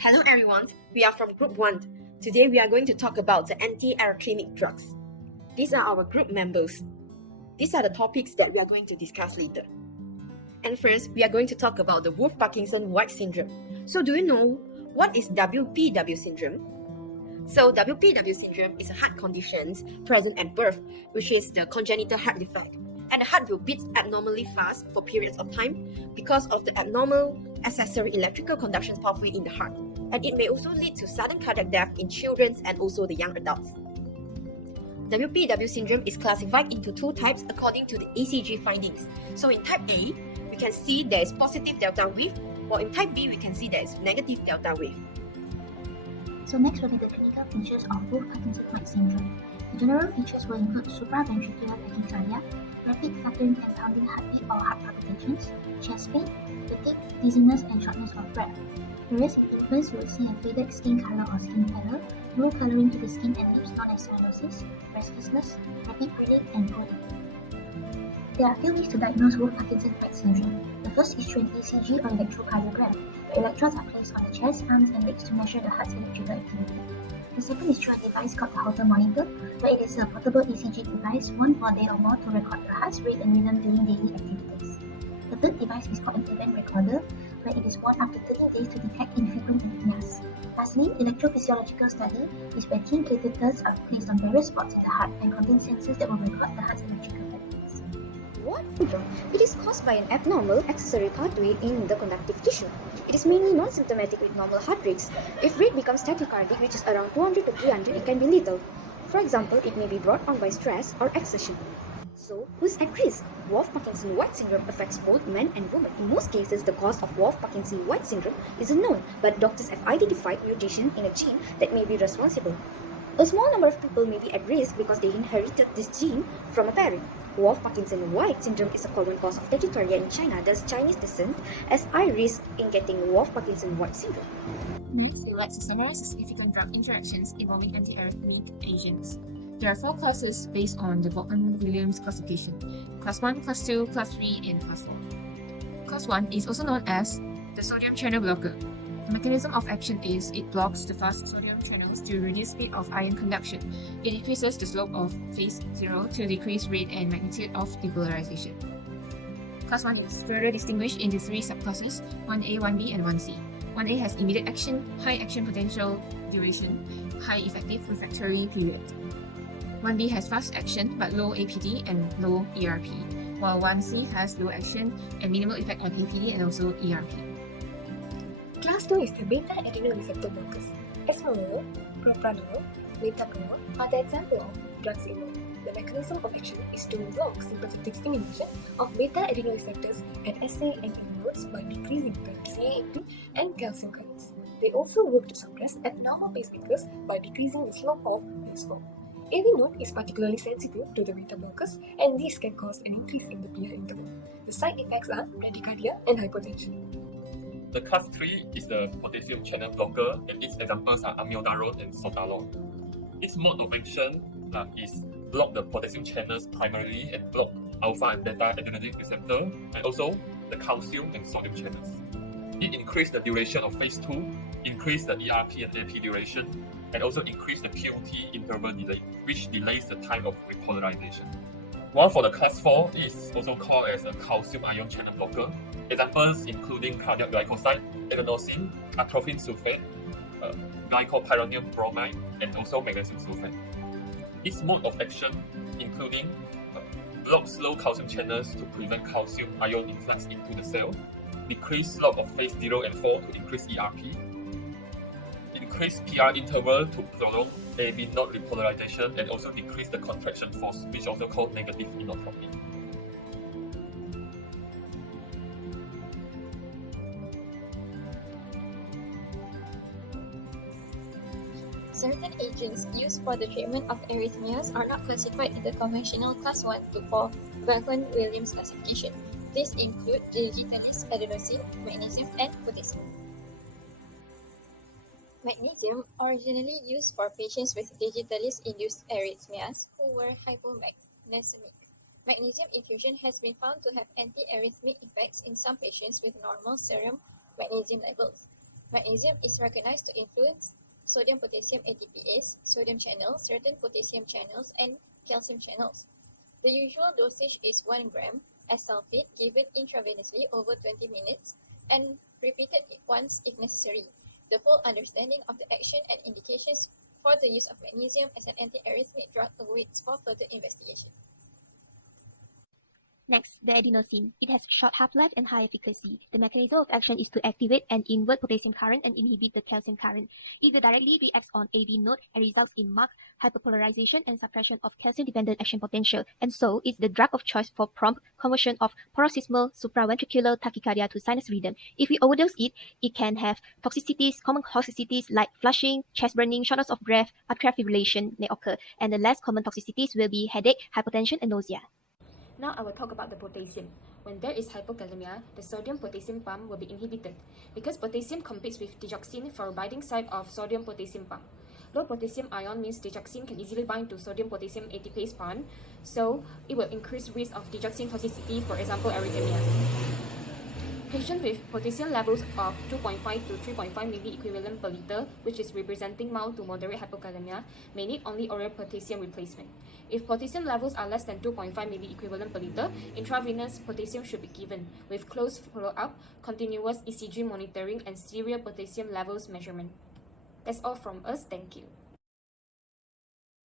Hello everyone, we are from Group 1. Today we are going to talk about the antiarrhythmic drugs. These are our group members. These are the topics that we are going to discuss later. And first, we are going to talk about the Wolff-Parkinson-White syndrome. So do you know what is WPW syndrome? So WPW syndrome is a heart condition present at birth, which is the congenital heart defect. And the heart will beat abnormally fast for periods of time because of the abnormal accessory electrical conduction pathway in the heart. And it may also lead to sudden cardiac death in children and also the young adults. WPW syndrome is classified into two types according to the ECG findings. So in type A, we can see there is positive delta wave, while in type B, we can see there is negative delta wave. So next will be the clinical features of Wolff-Parkinson-White syndrome. The general features will include supraventricular tachycardia, rapid fluttering and pounding heartbeat or heart palpitations, chest pain, fatigue, dizziness and shortness of breath. Whereas in infants, you will see a faded skin color or skin pallor, blue coloring to the skin and lips known as cyanosis, restlessness, rapid breathing and pooling. There are a few ways to diagnose Wolff-Parkinson-White syndrome. The first is through an ECG or electrocardiogram, where electrodes are placed on the chest, arms and legs to measure the heart's electrical activity. The second is through a device called the Holter monitor, where it is a portable ECG device worn for a day or more to record the heart's rate and rhythm during daily activities. The third device is called an event recorder, where it is worn after 30 days to detect infrequent arrhythmias. Lastly, electrophysiological study is where thin catheters are placed on various spots in the heart and contain sensors that will record the heart's electrical patterns. What syndrome? It is caused by an abnormal accessory pathway in the conductive tissue. It is mainly non-symptomatic with normal heart rates. If rate becomes tachycardic, which is around 200 to 300, it can be lethal. For example, it may be brought on by stress or exertion. So, who's at risk? Wolff-Parkinson-White syndrome affects both men and women. In most cases, the cause of Wolff-Parkinson-White syndrome is unknown, but doctors have identified mutation in a gene that may be responsible. A small number of people may be at risk because they inherited this gene from a parent. Wolff-Parkinson-White syndrome is a common cause of tachycardia in China, thus Chinese descent, as high risk in getting Wolff-Parkinson-White syndrome. Next, we would like to summarize the significant drug interactions involving antiarrhythmic agents. There are 4 classes based on the Bolton-Williams classification: Class 1, Class 2, Class 3, and Class 4. Class 1 is also known as the sodium channel blocker. The mechanism of action is it blocks the fast sodium channels to reduce speed of ion conduction. It decreases the slope of phase 0 to decrease rate and magnitude of depolarization. Class 1 is further distinguished into 3 subclasses: 1A, 1B, and 1C. 1A has immediate action, high action potential duration, high effective refractory period. 1B has fast action but low APD and low ERP, while 1C has low action and minimal effect on APD and also ERP. Class 2 is the beta-adrenal receptor blockers. Esmolol, propranolol, metoprolol are the example of drugs involved. The mechanism of action is to block sympathetic stimulation of beta-adrenal receptors at SA and M nodes by decreasing the CAMP and calcium channels. They also work to suppress abnormal pacemakers by decreasing the slope of baseball. AV node is particularly sensitive to the beta blockers, and this can cause an increase in the PR interval. The side effects are bradycardia and hypotension. The class 3 is the potassium channel blocker, and its examples are amiodarone and sotalol. Its mode of action is block the potassium channels primarily and block alpha and beta adrenergic receptor, and also the calcium and sodium channels. It increases the duration of phase 2, increase the ERP and AP duration, and also increase the QT interval delay, which delays the time of repolarization. While for the class 4, it is also called as a calcium ion channel blocker. Examples including cardiac glycoside, adenosine, atropine sulfate, glycopyrronium bromide, and also magnesium sulfate. Its mode of action including blocks low calcium channels to prevent calcium ion influx into the cell, decrease slope of phase 0 and 4 to increase ERP, increase PR interval to prolong AV node repolarization, and also decrease the contraction force, which is also called negative inotropy. Certain agents used for the treatment of arrhythmias are not classified in the conventional Class 1 to 4 Bolton-Williams classification. These include digitalis, adenosine, magnesium, and potassium. Magnesium, originally used for patients with digitalis-induced arrhythmias who were hypomagnesic. Magnesium infusion has been found to have antiarrhythmic effects in some patients with normal serum magnesium levels. Magnesium is recognized to influence sodium-potassium ATPase, sodium channels, certain potassium channels, and calcium channels. The usual dosage is 1 gram as sulfate given intravenously over 20 minutes and repeated once if necessary. The full understanding of the action and indications for the use of magnesium as an antiarrhythmic drug awaits for further investigation. Next, the adenosine. It has short half-life and high efficacy. The mechanism of action is to activate and invert potassium current and inhibit the calcium current. It directly reacts on AV node and results in marked hyperpolarization and suppression of calcium-dependent action potential, and so is the drug of choice for prompt conversion of paroxysmal supraventricular tachycardia to sinus rhythm. If we overdose it, it can have toxicities. Common toxicities like flushing, chest burning, shortness of breath, atrial fibrillation may occur, and the less common toxicities will be headache, hypotension, and nausea. Now I will talk about the potassium. When there is hypokalemia, the sodium-potassium pump will be inhibited because potassium competes with digoxin for a binding site of sodium-potassium pump. Low potassium ion means digoxin can easily bind to sodium-potassium ATPase pump, so it will increase risk of digoxin toxicity, for example, arrhythmia. Patients with potassium levels of 2.5 to 3.5 milliequivalent per liter, which is representing mild to moderate hypokalemia, may need only oral potassium replacement. If potassium levels are less than 2.5 milliequivalent per liter, intravenous potassium should be given, with close follow-up, continuous ECG monitoring, and serial potassium levels measurement. That's all from us. Thank you.